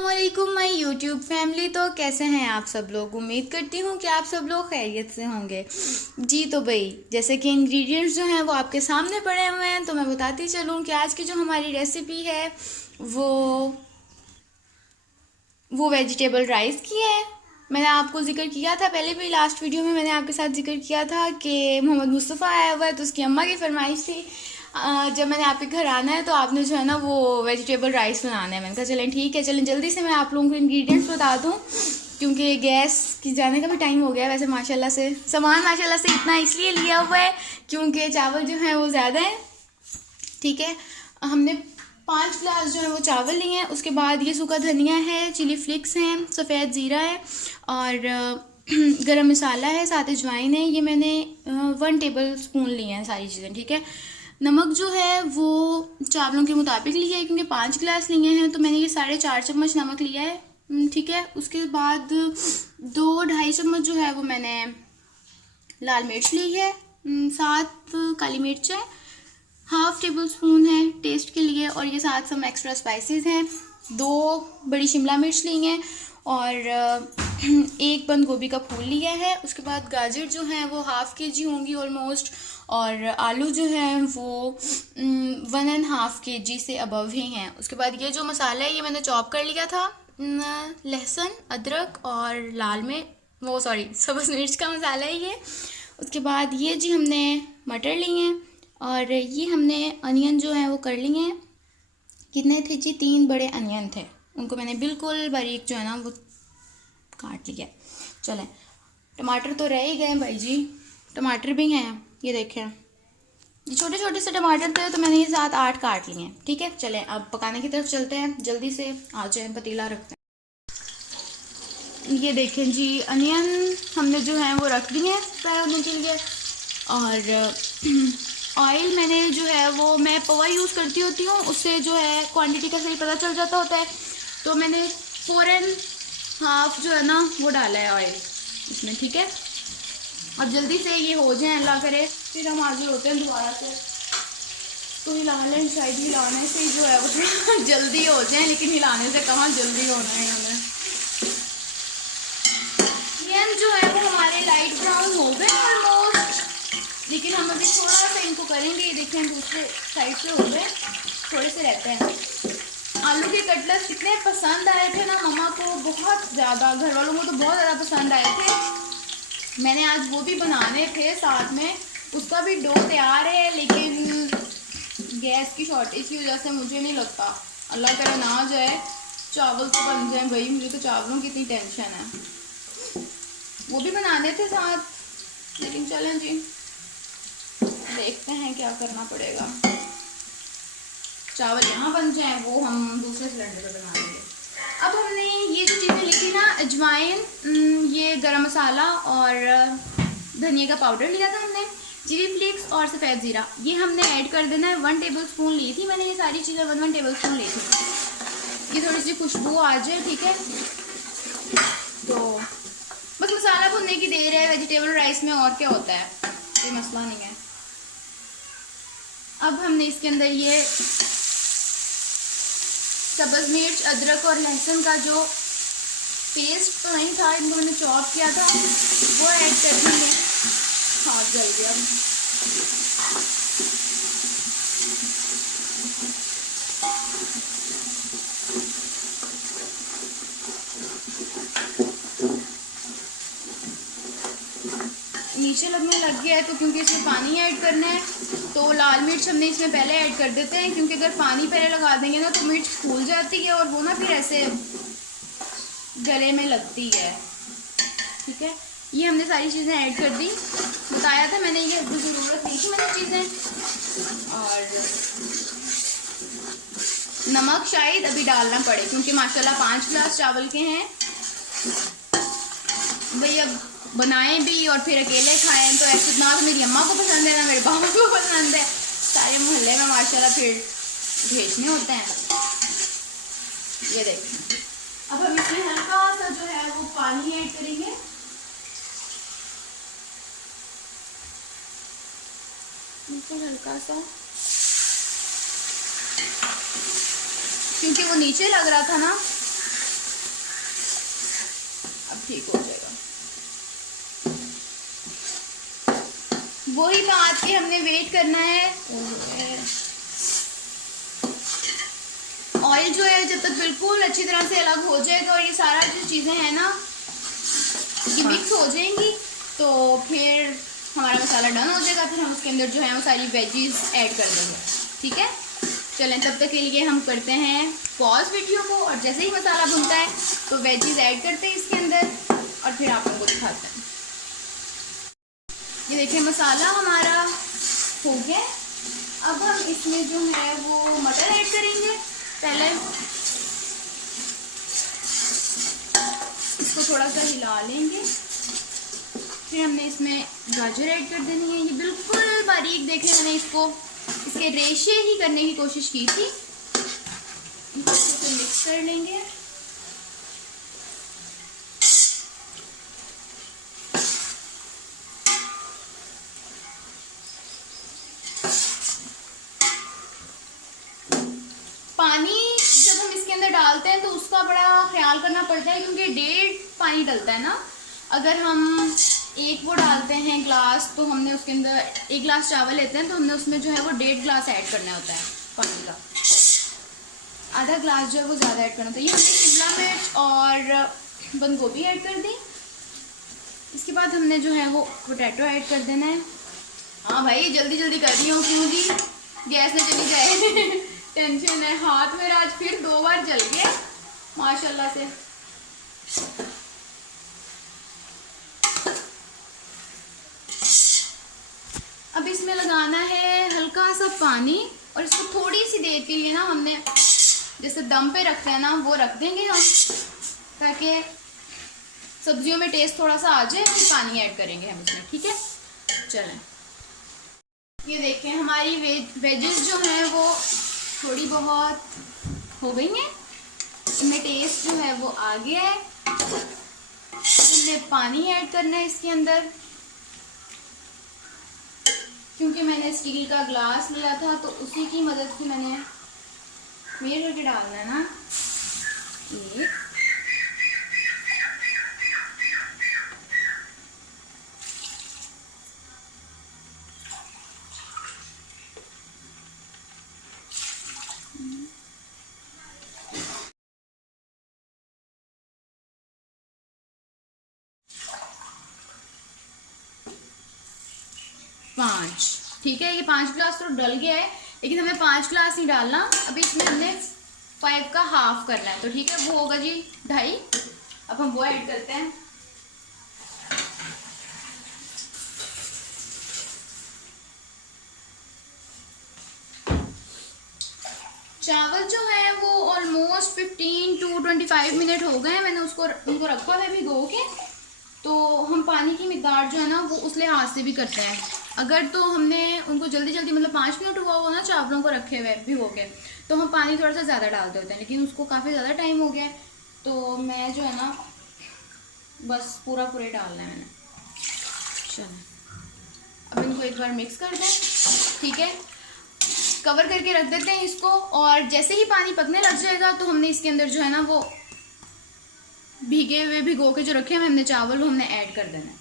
वालेकुम my YouTube family. तो कैसे हैं आप सब लोग? उम्मीद करती हूँ कि आप सब लोग खैरियत से होंगे। जी तो भाई, जैसे कि इंग्रेडिएंट्स जो हैं वो आपके सामने पड़े हुए हैं, तो मैं बताती चलूँ कि आज की जो हमारी रेसिपी है वो वेजिटेबल राइस की है। मैंने आपको जिक्र किया था पहले भी, लास्ट वीडियो में मैंने आपके साथ जिक्र किया था कि मोहम्मद मुस्तफ़ा आया हुआ है, तो उसकी अम्मा की फरमाइश थी जब मैंने आपके घर आना है तो आपने जो है ना वो वेजिटेबल राइस बनाना है। मैंने कहा चलें ठीक है, चलें जल्दी से मैं आप लोगों को इंग्रेडिएंट्स बता दूं क्योंकि गैस की जाने का भी टाइम हो गया है। वैसे माशाल्लाह से सामान माशाल्लाह से इतना इसलिए लिया हुआ है क्योंकि चावल जो है वो ज़्यादा है। ठीक है, हमने 5 गिलास जो है वो चावल लिए हैं। उसके बाद ये सूखा धनिया है, चिली फ्लिक्स हैं, सफ़ेद ज़ीरा है और गरम मसाला है, साथ अजवाइन है। ये मैंने 1 टेबल स्पून लिए हैं सारी चीज़ें। ठीक है, नमक जो है वो चावलों के मुताबिक लिया है क्योंकि 5 गिलास लिए हैं तो मैंने ये 4.5 चम्मच नमक लिया है। ठीक है, उसके बाद 2-2.5 चम्मच जो है वो मैंने लाल मिर्च ली है, 7 काली मिर्च है, 1/2 टेबल स्पून है टेस्ट के लिए, और ये साथ सम एक्स्ट्रा स्पाइसेस हैं। 2 बड़ी शिमला मिर्च ली हैं और 1 बंद गोभी का फूल लिया है। उसके बाद गाजर जो है वो 1/2 kg होंगी ऑलमोस्ट, और आलू जो है वो 1.5 kg से अबव ही हैं। उसके बाद ये जो मसाला है ये मैंने चॉप कर लिया था, लहसुन, अदरक और लाल में वो सॉरी सब्ज़ मिर्च का मसाला है ये। उसके बाद ये जी हमने मटर लिए हैं और ये हमने अनियन जो है वो कर लिए हैं। कितने थे जी? 3 बड़े अनियन थे, उनको मैंने बिल्कुल बारीक जो है ना वो काट लिया। चलें, टमाटर तो रह ही गए भाई जी, टमाटर भी हैं, ये देखें ये छोटे छोटे से टमाटर थे तो मैंने ये 7-8 काट लिए हैं। ठीक है, चलें अब पकाने की तरफ चलते हैं, जल्दी से आ जाए, पतीला रखते हैं। ये देखें जी, अनियन हमने जो है वो रख दिए हैं फ्राई होने के लिए, और ऑयल मैंने जो है वो मैं पवा यूज़ करती होती हूँ, उससे जो है क्वांटिटी का सही पता चल जाता होता है। तो मैंने 4.5 जो है ना वो डाला है ऑयल इसमें। ठीक है, अब जल्दी से ये हो जाए, अल्लाह करे फिर हम हाजिर होते हैं दोबारा से। तो हिलाने शायद हिलाने से जो है वो जल्दी हो जाए, लेकिन हिलाने से कहाँ जल्दी होना है हमें। ये जो है वो हमारे लाइट ब्राउन हो गए ऑलमोस्ट, लेकिन हम अभी थोड़ा सा इनको करेंगे। ये देखें दूसरे साइड से हो गए, थोड़े से रहते हैं। आलू के कटलेट्स इतने पसंद आए थे ना मम्मा को, बहुत ज़्यादा, घर वालों को तो बहुत ज़्यादा पसंद आए थे। मैंने आज वो भी बनाने थे साथ में, उसका भी डो तैयार है, लेकिन गैस की शॉर्टेज की वजह से मुझे नहीं लगता, अल्लाह करे ना आ जाए चावल तो बन जाए। भाई मुझे तो चावलों की इतनी टेंशन है, वो भी बनाने थे साथ, लेकिन चलें जी देखते हैं क्या करना पड़ेगा। चावल यहाँ बन जाए वो हम दूसरे सिलेंडर पे बना लेंगे। अब हमने ये जो चीज़ें लिखी ना, अजवाइन, ये गरम मसाला और धनिया का पाउडर लिया था हमने, चिली फ्लेक्स और सफ़ेद ज़ीरा, ये हमने ऐड कर देना है। 1 टेबल स्पून ली थी मैंने, ये सारी चीज़ें 1 टेबल स्पून ली थी। ये थोड़ी सी खुशबू आ जाए, ठीक है, तो बस मसाला भुनने की देर है। वेजिटेबल राइस में और क्या होता है, कोई मसला नहीं है। अब हमने इसके अंदर ये सब्ज़ मिर्च, अदरक और लहसुन का जो पेस्ट तो नहीं था, इनको मैंने चॉप किया था, वो ऐड कर देंगे। हाँ जल गया। नीचे लगने लग गया है तो क्योंकि इसमें पानी ऐड करना है तो लाल मिर्च हमने इसमें पहले ऐड कर देते हैं, क्योंकि अगर पानी पहले लगा देंगे ना तो मिर्च फूल जाती है और वो ना फिर ऐसे गले में लगती है। ठीक है, ये हमने सारी चीज़ें ऐड कर दी, बताया था मैंने, ये ज़रूरत नहीं थी मैंने चीज़ें। और नमक शायद अभी डालना पड़े क्योंकि माशाल्लाह 5 गिलास चावल के हैं भाई। अब बनाएं भी और फिर अकेले खाएं तो ऐसे ना तो मेरी अम्मा को पसंद है ना मेरे बाबा को पसंद है, सारे मोहल्ले में माशाल्लाह फिर भेजने होते हैं। ये देखें, अब हम इसमें हल्का सा जो है वो पानी ऐड करेंगे। बिल्कुल हल्का सा, क्योंकि वो नीचे लग रहा था ना ठीक हो जाएगा। वही बात कि हमने वेट करना है। ऑयल जो है जब तक बिल्कुल अच्छी तरह से अलग हो जाएगा और ये सारा जो चीज़ें हैं ना ये मिक्स हो जाएंगी, तो फिर हमारा मसाला डन हो जाएगा। फिर हम उसके अंदर जो है वो सारी वेजीज ऐड कर देंगे। ठीक है, चलें तब तक के लिए हम करते हैं पॉज वीडियो को, और जैसे ही मसाला भुनता है तो वेजीज ऐड करते हैं इसके अंदर और फिर आप लोगों को दिखाते हैं। ये देखिए मसाला हमारा हो गया। अब हम इसमें जो है वो मटर ऐड करेंगे। पहले इसको थोड़ा सा हिला लेंगे, फिर हमने इसमें गाजर ऐड कर देनी है। ये बिल्कुल बारीक देखें, मैंने इसको इसके रेशे ही करने की कोशिश की थी। इसको फिर मिक्स कर लेंगे। पानी जब हम इसके अंदर डालते हैं तो उसका बड़ा ख्याल करना पड़ता है, क्योंकि 1.5 पानी डलता है ना। अगर हम एक वो डालते हैं ग्लास, तो हमने उसके अंदर 1 गिलास चावल लेते हैं तो हमने उसमें जो है वो 1.5 गिलास ऐड करना होता है पानी का। आधा ग्लास जो है वो ज़्यादा ऐड करना होता है। ये हमने शिमला मिर्च और बंद गोभी ऐड कर दी। इसके बाद हमने जो है वो पोटैटो ऐड कर देना है। हाँ भाई जल्दी जल्दी कर रही हूँ, क्यों जी गैस में चली जाए टेंशन है। हाथ मेरा आज फिर 2 बार जल गया माशाल्लाह से। अब इसमें लगाना है हल्का सा पानी, और इसको थोड़ी सी देर के लिए ना हमने जैसे दम पे रखते हैं ना वो रख देंगे हम, ताकि सब्जियों में टेस्ट थोड़ा सा आ जाए। फिर पानी ऐड करेंगे हम इसमें। ठीक है, चलें। ये देखें हमारी वेजेस जो हैं वो थोड़ी बहुत हो गई हैं, इनमें टेस्ट जो है वो आ गया है। हमने पानी ऐड करना है इसके अंदर, क्योंकि मैंने स्टील का ग्लास लिया था तो उसी की मदद से मैंने मेजर करके डालना है ना। ये पाँच, ठीक है। ये 5 गिलास तो डल गया है, लेकिन हमें 5 गिलास नहीं डालना। अभी इसमें हमने 5 का हाफ करना है, तो ठीक है वो होगा जी 2.5। अब हम वो ऐड करते हैं। चावल जो है वो ऑलमोस्ट 15 to 25 मिनट हो गए हैं। मैंने उनको रखा है भिगो के। तो हम पानी की मिकदार जो है ना वो उस लिहाज से भी करते हैं। अगर तो हमने उनको जल्दी जल्दी मतलब 5 मिनट हुआ हो ना चावलों को रखे हुए भिगो के, तो हम पानी थोड़ा सा ज़्यादा डालते होते हैं, लेकिन उसको काफ़ी ज़्यादा टाइम हो गया है तो मैं जो है ना बस पूरा डालना है मैंने। चलो अब इनको एक बार मिक्स कर दें। ठीक है, कवर करके रख देते हैं इसको, और जैसे ही पानी पकने लग जाएगा तो हमने इसके अंदर जो है ना वो भिगो के जो रखे हैं हमने चावल, वो हमने ऐड कर देना है।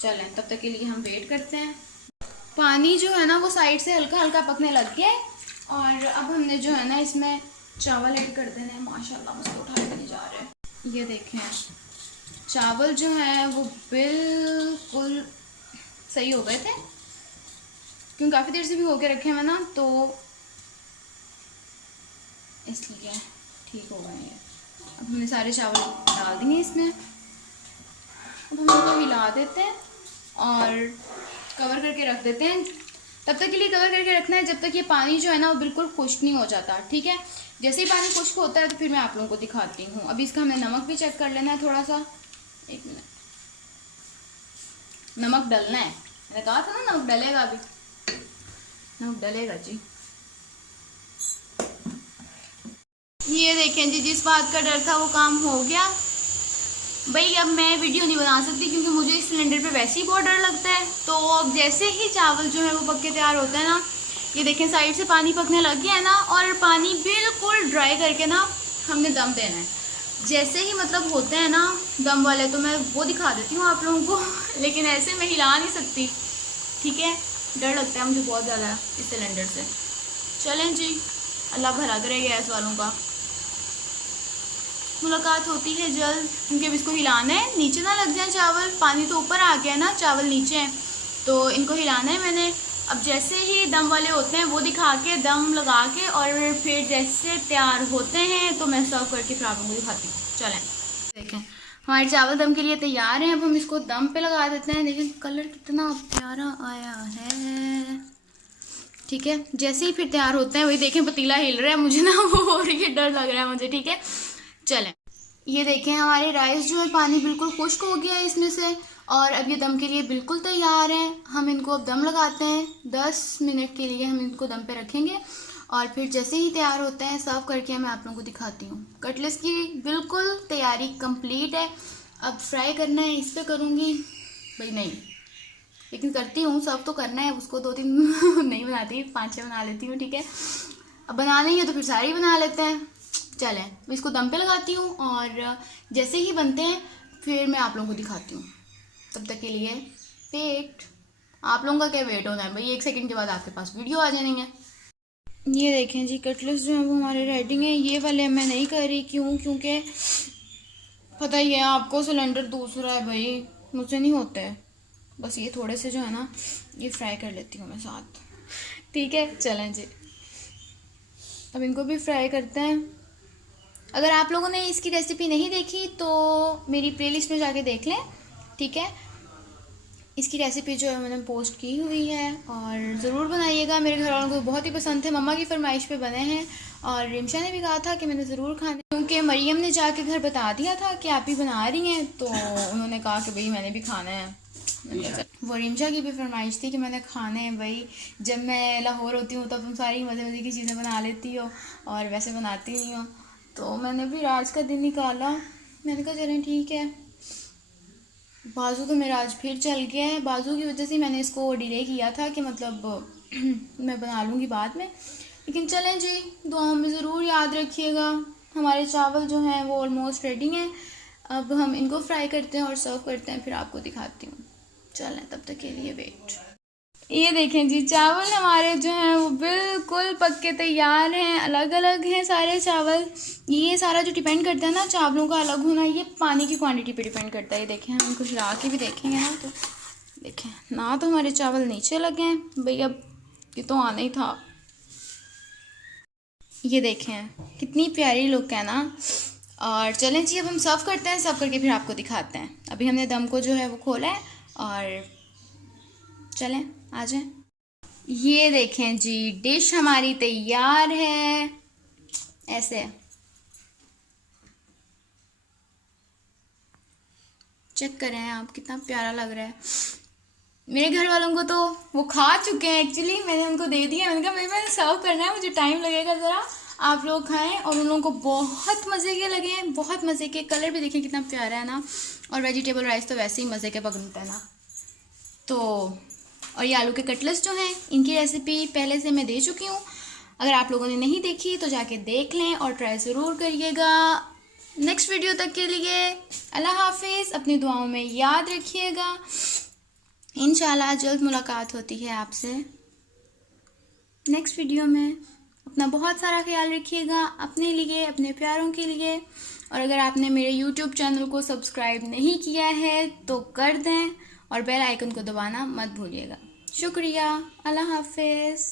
चलें तब तक के लिए हम वेट करते हैं। पानी जो है ना वो साइड से हल्का हल्का पकने लग गया है, और अब हमने जो है ना इसमें चावल ऐड कर देना है। माशाल्लाह मुझे उठाए नहीं जा रहे हैं। ये देखें चावल जो है वो बिल्कुल सही हो गए थे, क्योंकि काफ़ी देर से भी होके रखे हैं ना, तो इसलिए ठीक हो गए हैं। अब हमने सारे चावल डाल दिए इसमें। अब हम इनको हिला देते हैं और कवर करके रख देते हैं। तब तक के लिए कवर करके रखना है जब तक ये पानी जो है ना वो बिल्कुल खुश्क नहीं हो जाता। ठीक है, जैसे ही पानी खुश्क होता है तो फिर मैं आप लोगों को दिखाती हूँ। अभी इसका हमने नमक भी चेक कर लेना है थोड़ा सा। 1 मिनट, नमक डलना है, मैंने कहा था ना नमक डलेगा। अभी नमक डलेगा जी। ये देखें जी, जिस बात का डर था वो काम हो गया भाई। अब मैं वीडियो नहीं बना सकती क्योंकि मुझे इस सिलेंडर पे वैसे ही बहुत डर लगता है। तो अब जैसे ही चावल जो है वो पक के तैयार होता है ना, ये देखें साइड से पानी पकने लग गया है ना, और पानी बिल्कुल ड्राई करके ना हमने दम देना है। जैसे ही मतलब होते हैं ना दम वाले तो मैं वो दिखा देती हूँ आप लोगों को लेकिन ऐसे मैं हिला नहीं सकती, ठीक है। डर लगता है मुझे बहुत ज़्यादा इस सिलेंडर से। चलें जी, अल्लाह भला करे गैस वालों का। मुलाकात होती है जल्द, क्योंकि अब इसको हिलाना है, नीचे ना लग जाए चावल। पानी तो ऊपर आ गया ना, चावल नीचे हैं, तो इनको हिलाना है मैंने। अब जैसे ही दम वाले होते हैं वो दिखा के, दम लगा के, और फिर जैसे तैयार होते हैं तो मैं सर्व करके फिर आप लोगों को दिखाती हूँ। चलें, देखें हमारे चावल दम के लिए तैयार हैं। अब हम इसको दम पे लगा देते हैं। देखें कलर कितना प्यारा आया है, ठीक है। जैसे ही फिर तैयार होते हैं, वही देखें पतीला हिल रहा है मुझे ना वो हो रही है, डर लग रहा है मुझे, ठीक है। चलें, ये देखें हमारे राइस जो है पानी बिल्कुल खुश्क हो गया है इसमें से, और अब ये दम के लिए बिल्कुल तैयार हैं। हम इनको अब दम लगाते हैं, 10 मिनट के लिए हम इनको दम पे रखेंगे, और फिर जैसे ही तैयार होते हैं सर्व करके मैं आप लोगों को दिखाती हूँ। कटलेट्स की बिल्कुल तैयारी कंप्लीट है। अब फ्राई करना है, इस पर करूँगी भाई नहीं, लेकिन करती हूँ, सर्व तो करना है उसको। 2-3 नहीं बनाती, 5-6 बना लेती हूँ, ठीक है। अब बनाना ही है तो फिर सारी बना लेते हैं। चलें, मैं इसको दम पे लगाती हूँ, और जैसे ही बनते हैं फिर मैं आप लोगों को दिखाती हूँ। तब तक के लिए वेट। आप लोगों का क्या वेट होना है भाई, 1 सेकंड के बाद आपके पास वीडियो आ जानी है। ये देखें जी कटलेट्स जो हैं वो हमारे रेडी हैं। ये वाले मैं नहीं कर रही, क्यों? क्योंकि पता ही है आपको, सिलेंडर दूसरा है भाई, मुझसे नहीं होता है। बस ये थोड़े से जो है ना, ये फ्राई कर लेती हूँ मैं साथ, ठीक है। चलें जी, अब इनको भी फ्राई करते हैं। अगर आप लोगों ने इसकी रेसिपी नहीं देखी तो मेरी प्लेलिस्ट में जाके देख लें, ठीक है। इसकी रेसिपी जो है मैंने पोस्ट की हुई है, और ज़रूर बनाइएगा। मेरे घर वालों को बहुत ही पसंद थे, मम्मा की फरमाइश पे बने हैं, और रिमशा ने भी कहा था कि मैंने ज़रूर खाने, क्योंकि मरियम ने जाके घर बता दिया था कि आप ही बना रही हैं, तो उन्होंने कहा कि भाई मैंने भी खाना है। वो रिमशा की भी फरमाइश थी कि मैंने खाने हैं भाई, जब मैं लाहौर होती हूँ तब तुम सारी मज़े मज़े की चीज़ें बना लेती हो और वैसे बनाती नहीं हो, तो मैंने भी आज का दिन निकाला। मैंने कहा चलें ठीक है। बाजू तो मेरा आज फिर चल गया है, बाजू की वजह से मैंने इसको डिले किया था कि मतलब मैं बना लूँगी बाद में, लेकिन चलें जी, दुआओं में ज़रूर याद रखिएगा। हमारे चावल जो हैं वो ऑलमोस्ट रेडी हैं। अब हम इनको फ्राई करते हैं और सर्व करते हैं, फिर आपको दिखाती हूँ। चलें, तब तक के लिए वेट। ये देखें जी, चावल हमारे जो हैं वो बिल्कुल पक के तैयार हैं। अलग अलग हैं सारे चावल। ये सारा जो डिपेंड करता है ना चावलों का अलग होना, ये पानी की क्वांटिटी पे डिपेंड करता है। ये देखें, हम इनको हिला के भी देखेंगे ना, तो देखें ना, तो हमारे चावल नीचे लगे हैं भाई, अब ये तो आना ही था। ये देखें कितनी प्यारी लुक है ना। और चलें जी, अब हम सर्व करते हैं, सर्व करके फिर आपको दिखाते हैं। अभी हमने दम को जो है वो खोला है, और चलें आ जाएं। ये देखें जी, डिश हमारी तैयार है। ऐसे चेक करें आप, कितना प्यारा लग रहा है। मेरे घर वालों को तो वो खा चुके हैं एक्चुअली, मैंने उनको दे दिया। मैंने कहा मैंने सर्व करना है, मुझे टाइम लगेगा ज़रा, आप लोग खाएं। और उन लोगों को बहुत मज़े के लगे हैं, बहुत मज़े के। कलर भी देखें कितना प्यारा है ना, और वेजिटेबल राइस तो वैसे ही मज़े के बनता है ना। तो और ये आलू के कटलेट्स जो हैं, इनकी रेसिपी पहले से मैं दे चुकी हूँ। अगर आप लोगों ने नहीं देखी तो जाके देख लें और ट्राई ज़रूर करिएगा। नेक्स्ट वीडियो तक के लिए अल्लाह हाफिज़, अपनी दुआओं में याद रखिएगा। इंशाल्लाह जल्द मुलाकात होती है आपसे नेक्स्ट वीडियो में। अपना बहुत सारा ख्याल रखिएगा, अपने लिए, अपने प्यारों के लिए। और अगर आपने मेरे YouTube चैनल को सब्सक्राइब नहीं किया है तो कर दें, और बेल आइकन को दबाना मत भूलिएगा। शुक्रिया, अल्लाह हाफिज़।